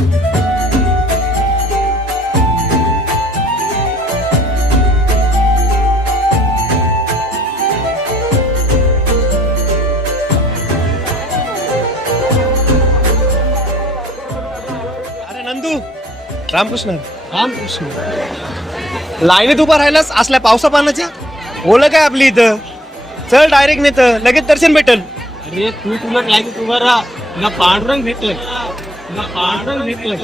अरे नंदू, रामकृष्ण. रामकृष्ण. लाईनीत उभा राहिलास असल्या पावसा पाण्याच्या? ओलं काय आपली इथं? चल डायरेक्ट नेतं, लगेच दर्शन भेटल. अरे तू तुला काय उभा राहा ना, पांडुरंग भेटल ना, पांडुरंग भेटल.